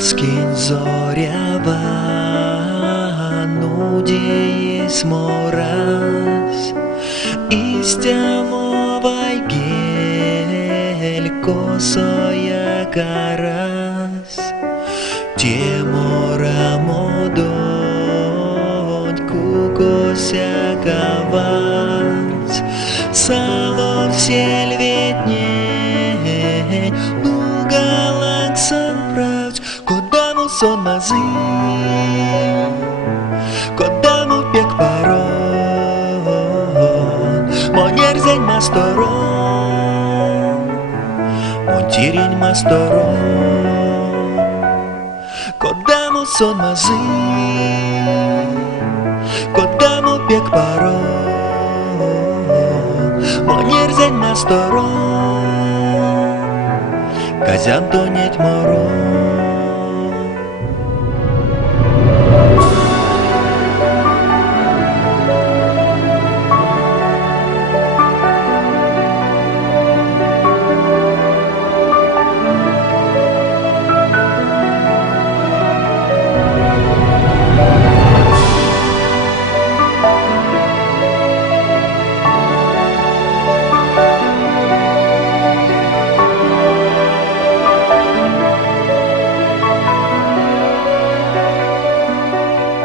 Скинь зорява, нудієсь мораз, істямовай гель, косоя карас, темора модонь, кукося каварц, сало в сельветне, бугалак справць, кодамо сон мази, кодамо пек парон, монерзень масторон, монтирень масторон, кодамо сон мази, кодамо пек парон, монерзень масторон, казян тонеть морон.